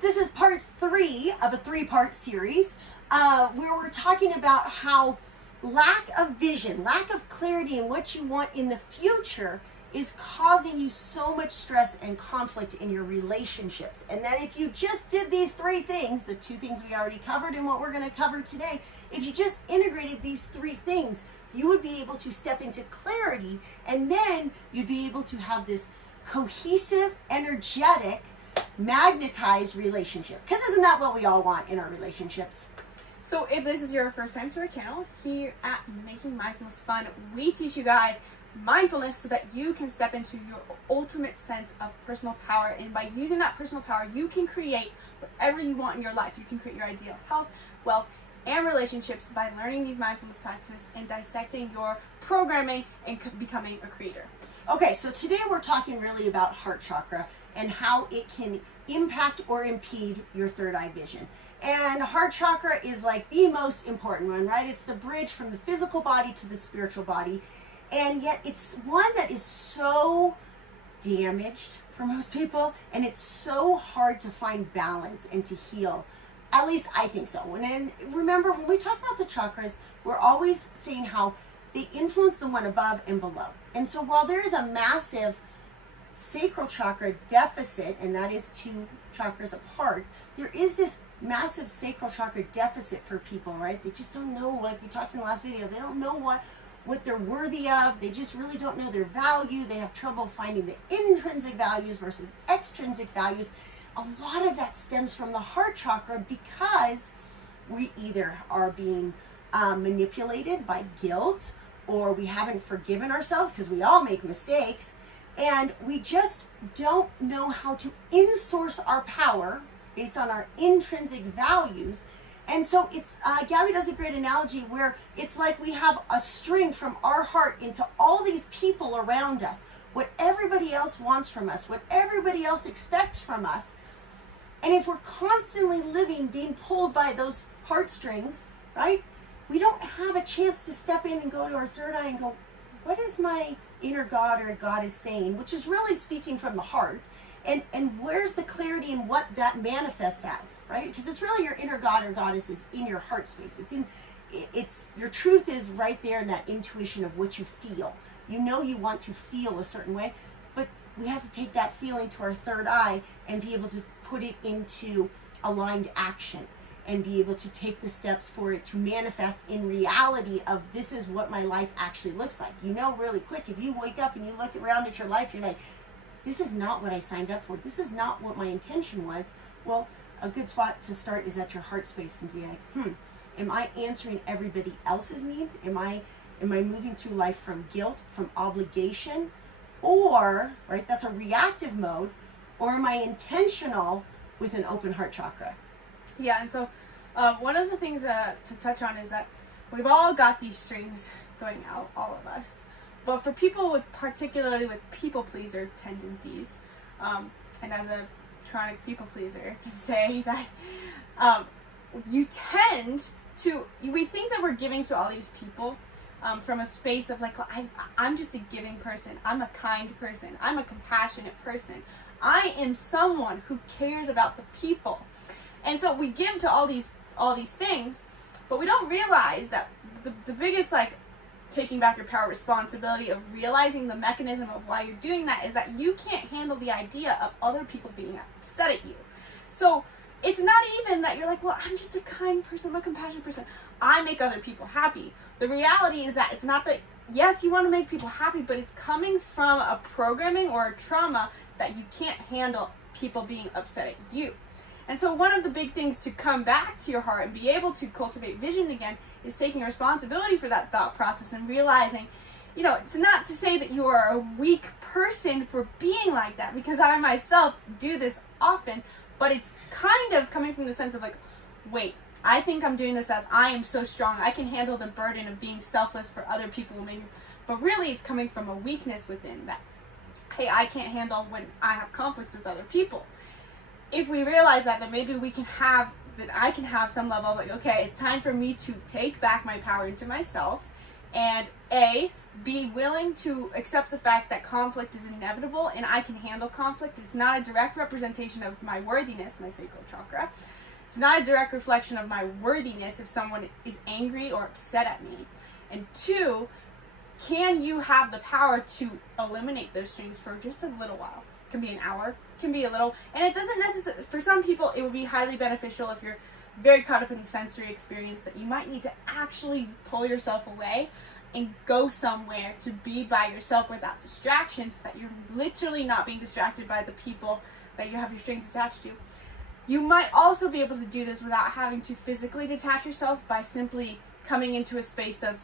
This is part 3 of a 3-part series where we're talking about how lack of vision, lack of clarity in what you want in the future is causing you so much stress and conflict in your relationships. And that if you just did these 3 things, the 2 things we already covered and what we're going to cover today, if you just integrated these 3 things, you would be able to step into clarity, and then you'd be able to have this cohesive, energetic, magnetized relationship. Because isn't that what we all want in our relationships? So if this is your first time to our channel, here at Making Mindfulness Fun, we teach you guys mindfulness so that you can step into your ultimate sense of personal power. And by using that personal power, you can create whatever you want in your life. You can create your ideal health, wealth, and relationships by learning these mindfulness practices and dissecting your programming and becoming a creator. Okay, so today we're talking really about heart chakra and how it can impact or impede your third eye vision. And heart chakra is like the most important one, right? It's the bridge from the physical body to the spiritual body. And yet it's one that is so damaged for most people, and it's so hard to find balance and to heal. At least I think so. And remember, when we talk about the chakras, we're always saying how they influence the one above and below. And so while there is a massive sacral chakra deficit, and that is 2 chakras apart, there is this massive sacral chakra deficit for people, right? They just don't know, like we talked in the last video, they don't know what they're worthy of. They just really don't know their value. They have trouble finding the intrinsic values versus extrinsic values. A lot of that stems from the heart chakra because we either are being manipulated by guilt, or we haven't forgiven ourselves because we all make mistakes, and we just don't know how to in-source our power based on our intrinsic values. And so it's, Gabby does a great analogy where it's like we have a string from our heart into all these people around us, what everybody else wants from us, what everybody else expects from us. And if we're constantly living being pulled by those heartstrings, right, we don't have a chance to step in and go to our third eye and go, what is my inner God or goddess saying? Which is really speaking from the heart. And where's the clarity in what that manifests as, right? Because it's really your inner God or goddess is in your heart space. It's your truth is right there in that intuition of what you feel. You know you want to feel a certain way, but we have to take that feeling to our third eye and be able to put it into aligned action and be able to take the steps for it to manifest in reality of this is what my life actually looks like. You know really quick, if you wake up and you look around at your life, you're like, this is not what I signed up for. This is not what my intention was. Well, a good spot to start is at your heart space and be like, am I answering everybody else's needs? Am I moving through life from guilt, from obligation, or, right, that's a reactive mode, or am I intentional with an open heart chakra? Yeah, and so one of the things to touch on is that we've all got these strings going out, all of us. But for people particularly with people pleaser tendencies, and as a chronic people pleaser, I can say that you tend to, we think that we're giving to all these people from a space of like, I'm just a giving person, I'm a kind person, I'm a compassionate person, I am someone who cares about the people. And so we give to all these things, but we don't realize that the biggest, like, taking back your power responsibility of realizing the mechanism of why you're doing that is that you can't handle the idea of other people being upset at you. So it's not even that you're like, well, I'm just a kind person, I'm a compassionate person, I make other people happy. The reality is that it's not that, yes, you want to make people happy, but it's coming from a programming or a trauma that you can't handle people being upset at you. And so one of the big things to come back to your heart and be able to cultivate vision again is taking responsibility for that thought process and realizing, you know, it's not to say that you are a weak person for being like that, because I myself do this often, but it's kind of coming from the sense of like, wait, I think I'm doing this as I am so strong, I can handle the burden of being selfless for other people, maybe, but really it's coming from a weakness within that, hey, I can't handle when I have conflicts with other people. If we realize that, then maybe we can have, that I can have some level of like, okay, it's time for me to take back my power into myself and A, be willing to accept the fact that conflict is inevitable and I can handle conflict. It's not a direct representation of my worthiness, my sacral chakra. It's not a direct reflection of my worthiness if someone is angry or upset at me. And 2, can you have the power to eliminate those strings for just a little while? It can be an hour, it can be a little, and it doesn't necessarily, for some people, it would be highly beneficial if you're very caught up in the sensory experience that you might need to actually pull yourself away and go somewhere to be by yourself without distractions, so that you're literally not being distracted by the people that you have your strings attached to. You might also be able to do this without having to physically detach yourself by simply coming into a space of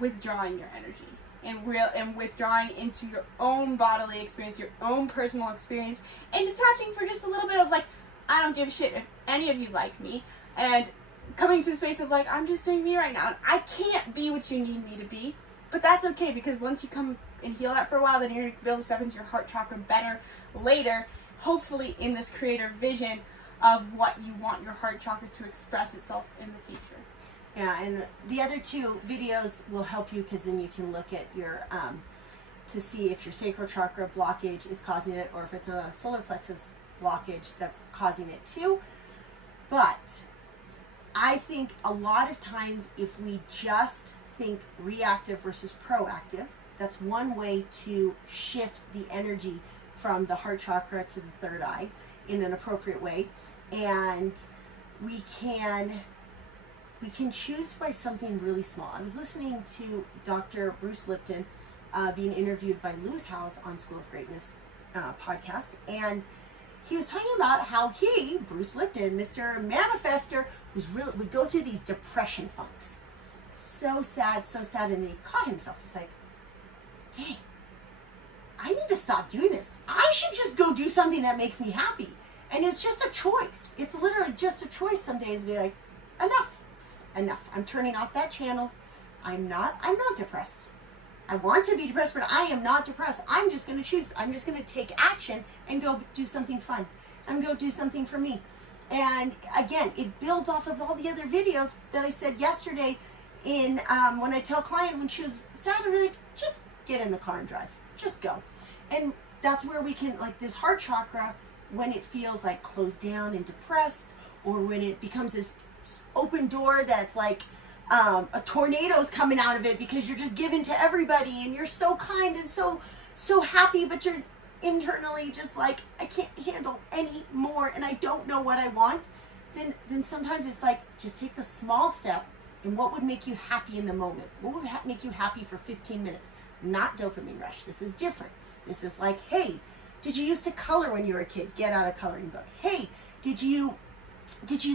withdrawing your energy and withdrawing into your own bodily experience, your own personal experience, and detaching for just a little bit of like, I don't give a shit if any of you like me, and coming to a space of like, I'm just doing me right now, and I can't be what you need me to be, but that's okay, because once you come and heal that for a while, then you're going to be able to step into your heart chakra better later, hopefully in this creator vision of what you want your heart chakra to express itself in the future. Yeah, and the other 2 videos will help you, because then you can look at your, to see if your sacral chakra blockage is causing it, or if it's a solar plexus blockage that's causing it too. But I think a lot of times if we just think reactive versus proactive, that's one way to shift the energy from the heart chakra to the third eye in an appropriate way. And we can choose by something really small. I was listening to Dr. Bruce Lipton being interviewed by Lewis Howes on School of Greatness podcast, and he was talking about how Bruce Lipton, Mr. Manifester, would go through these depression funks. So sad, and then he caught himself. He's like, dang, I need to stop doing this. I should just go do something that makes me happy. And it's just a choice. It's literally just a choice some days to be like, enough. I'm turning off that channel. I'm not depressed. I want to be depressed, but I am not depressed. I'm just going to choose. I'm just going to take action and go do something fun. And go do something for me. And again, it builds off of all the other videos that I said yesterday in when I tell a client when she was sad, I'm like, just get in the car and drive. Just go. And that's where we can, like this heart chakra, when it feels like closed down and depressed, or when it becomes this open door that's like a tornado's coming out of it because you're just giving to everybody and you're so kind and so happy, but you're internally just like, I can't handle any more and I don't know what I want, then sometimes it's like, just take the small step. And what would make you happy in the moment? What would make you happy for 15 minutes? Not dopamine rush. This is different. This is like, hey, did you used to color when you were a kid? Get out a coloring book. Hey, did you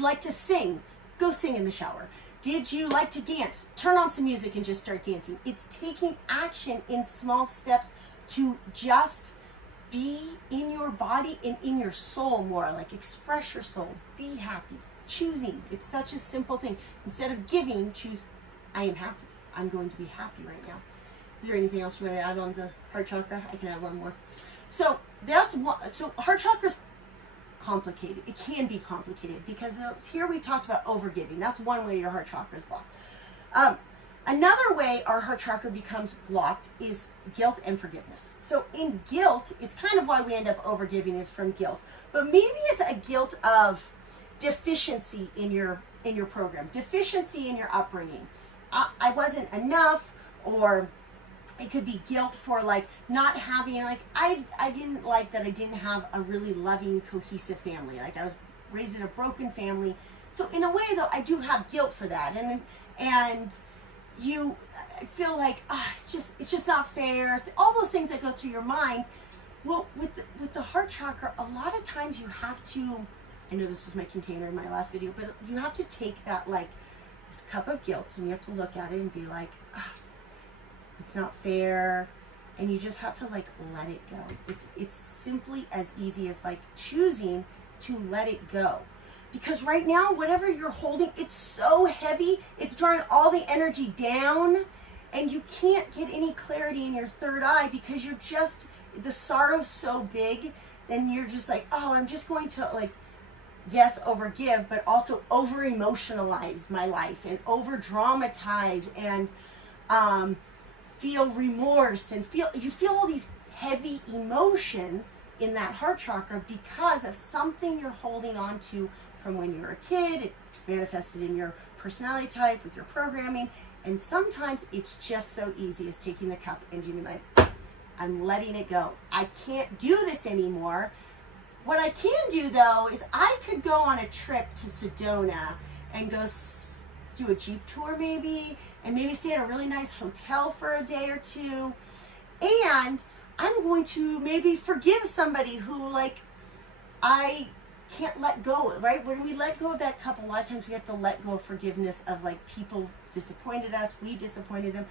like to sing? Go sing in the shower. Did you like to dance? Turn on some music and just start dancing. It's taking action in small steps to just be in your body and in your soul more. Like express your soul. Be happy. Choosing. It's such a simple thing. Instead of giving, choose, I am happy. I'm going to be happy right now. Is there anything else you want to add on the heart chakra? I can add one more. So that's one. So heart chakra's complicated. It can be complicated because here we talked about overgiving. That's one way your heart chakra is blocked. Another way our heart chakra becomes blocked is guilt and forgiveness. So in guilt, it's kind of why we end up overgiving is from guilt. But maybe it's a guilt of deficiency in your program, deficiency in your upbringing. I wasn't enough, or it could be guilt for like not having, like I didn't like that I didn't have a really loving, cohesive family. Like I was raised in a broken family. So in a way though, I do have guilt for that. And you feel like, it's just not fair. All those things that go through your mind. Well, with the heart chakra, a lot of times you have to, I know this was my container in my last video, but you have to take that, like, this cup of guilt, and you have to look at it and be like, it's not fair, and you just have to, like, let it go. It's simply as easy as, like, choosing to let it go. Because right now, whatever you're holding, it's so heavy, it's drawing all the energy down, and you can't get any clarity in your third eye because you're just, the sorrow's so big, then you're just like, I'm just going to, like, yes, overgive, but also over-emotionalize my life and over-dramatize and feel remorse and you feel all these heavy emotions in that heart chakra because of something you're holding on to from when you were a kid. It manifested in your personality type with your programming. And sometimes it's just so easy as taking the cup and being like, I'm letting it go. I can't do this anymore. What I can do though is I could go on a trip to Sedona and go do a Jeep tour maybe, and maybe stay at a really nice hotel for a day or two. And I'm going to maybe forgive somebody who like I can't let go of, right? When we let go of that cup, a lot of times we have to let go of forgiveness of like people disappointed us, we disappointed them.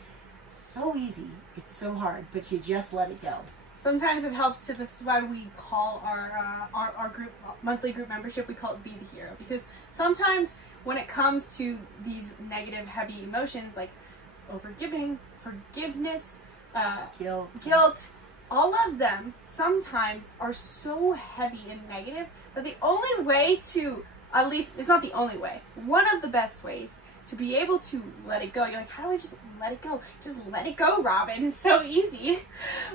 So easy, it's so hard, but you just let it go. Sometimes it helps to, this is why we call our group, monthly group membership, we call it Be the Hero. Because sometimes when it comes to these negative, heavy emotions like overgiving, forgiveness, guilt, all of them sometimes are so heavy and negative that the only way to, at least, it's not the only way, one of the best ways to be able to let it go. You're like, how do I just let it go? Just let it go, Robin. It's so easy.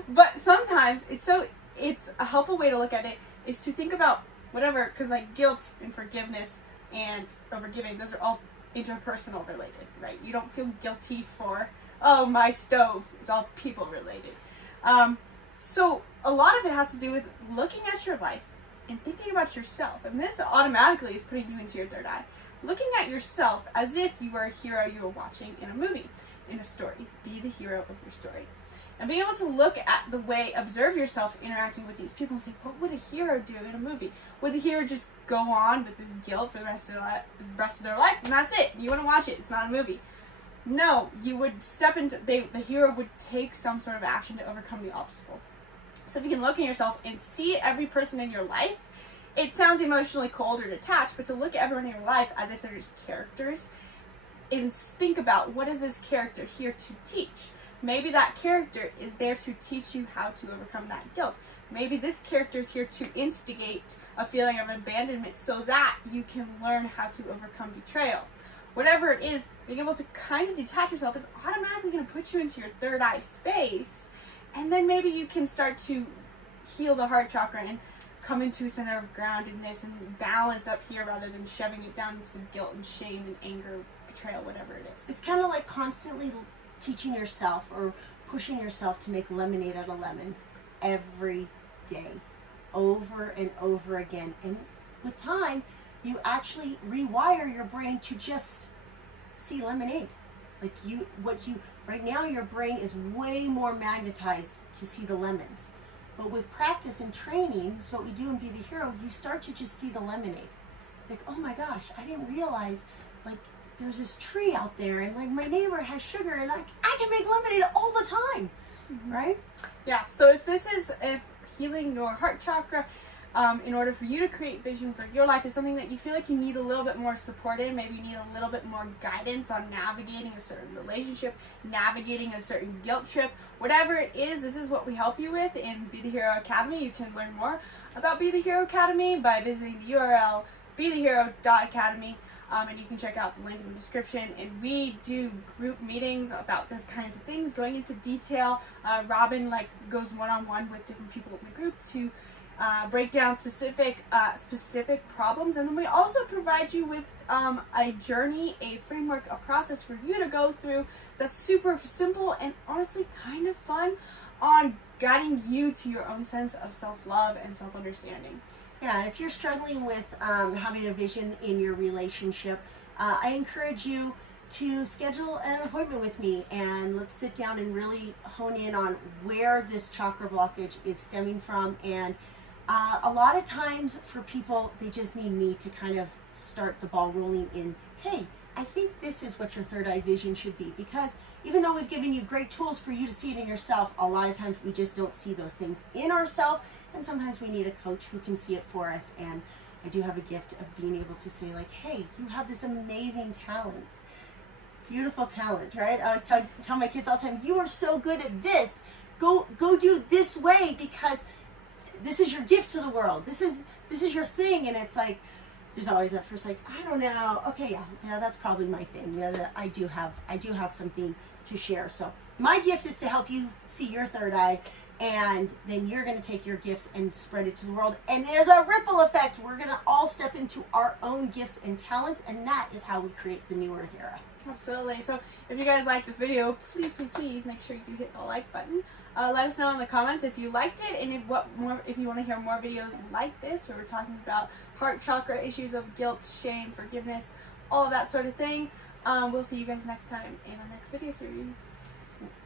But sometimes it's a helpful way to look at it is to think about whatever, because like guilt and forgiveness and overgiving, those are all interpersonal related, right? You don't feel guilty for, oh, my stove. It's all people related. So a lot of it has to do with looking at your life and thinking about yourself. And this automatically is putting you into your third eye. Looking at yourself as if you were a hero you were watching in a movie, in a story. Be the hero of your story. And being able to look at the way, observe yourself interacting with these people and say, what would a hero do in a movie? Would the hero just go on with this guilt for the rest of their life? And that's it. You want to watch it. It's not a movie. No, you would step into, the hero would take some sort of action to overcome the obstacle. So if you can look at yourself and see every person in your life, it sounds emotionally cold or detached, but to look at everyone in your life as if they're just characters and think about, what is this character here to teach? Maybe that character is there to teach you how to overcome that guilt. Maybe this character is here to instigate a feeling of abandonment so that you can learn how to overcome betrayal. Whatever it is, being able to kind of detach yourself is automatically going to put you into your third eye space. And then maybe you can start to heal the heart chakra and come into a center of groundedness and balance up here rather than shoving it down into the guilt and shame and anger, betrayal, whatever it is. It's kind of like constantly teaching yourself or pushing yourself to make lemonade out of lemons every day, over and over again. And with time, you actually rewire your brain to just see lemonade. Like right now your brain is way more magnetized to see the lemons. But with practice and training, so what we do in Be the Hero, you start to just see the lemonade. Like, oh my gosh, I didn't realize, like, there's this tree out there, and like my neighbor has sugar, and I can make lemonade all the time, right? Yeah, so if healing your heart chakra, in order for you to create vision for your life is something that you feel like you need a little bit more support in, maybe you need a little bit more guidance on navigating a certain relationship, navigating a certain guilt trip, whatever it is, this is what we help you with in Be the Hero Academy. You can learn more about Be the Hero Academy by visiting the URL bethehero.academy. And you can check out the link in the description. And we do group meetings about these kinds of things, going into detail. Robin goes one-on-one with different people in the group to break down specific problems, and then we also provide you with a journey, a framework, a process for you to go through that's super simple and honestly kind of fun on guiding you to your own sense of self-love and self-understanding. Yeah, if you're struggling with having a vision in your relationship, I encourage you to schedule an appointment with me and let's sit down and really hone in on where this chakra blockage is stemming from. And a lot of times for people, they just need me to kind of start the ball rolling in, hey, I think this is what your third eye vision should be. Because even though we've given you great tools for you to see it in yourself, a lot of times we just don't see those things in ourselves. And sometimes we need a coach who can see it for us. And I do have a gift of being able to say like, hey, you have this amazing talent. Beautiful talent, right? I always tell my kids all the time, you are so good at this. Go do this way because this is your gift to the world. This is your thing. And it's like, there's always that first like, I don't know. Okay, yeah, that's probably my thing. Yeah, I do have something to share. So my gift is to help you see your third eye, and then you're going to take your gifts and spread it to the world. And there's a ripple effect. We're going to all step into our own gifts and talents, and that is how we create the new Earth era. Absolutely. So if you guys like this video, please make sure you hit the like button. Let us know in the comments if you liked it, and if you want to hear more videos like this, where we're talking about heart chakra issues of guilt, shame, forgiveness, all of that sort of thing. We'll see you guys next time in our next video series. Thanks.